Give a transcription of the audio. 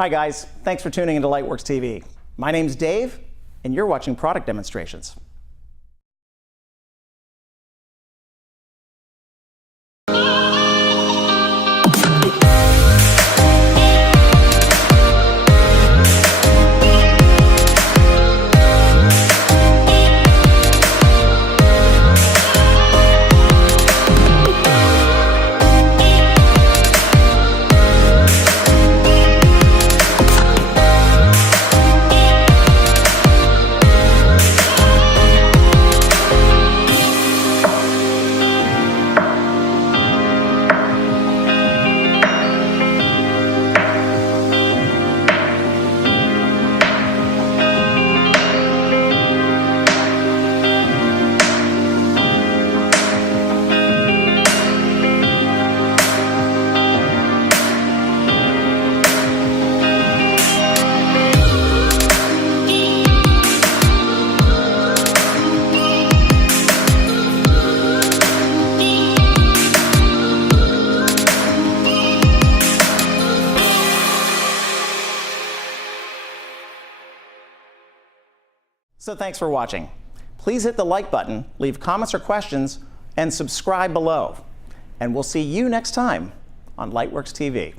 Hi guys, thanks for tuning into LightWerks TV. My name's Dave, and you're watching product demonstrations. So thanks for watching. Please hit the like button, leave comments or questions, and subscribe below. And we'll see you next time on LightWerks TV.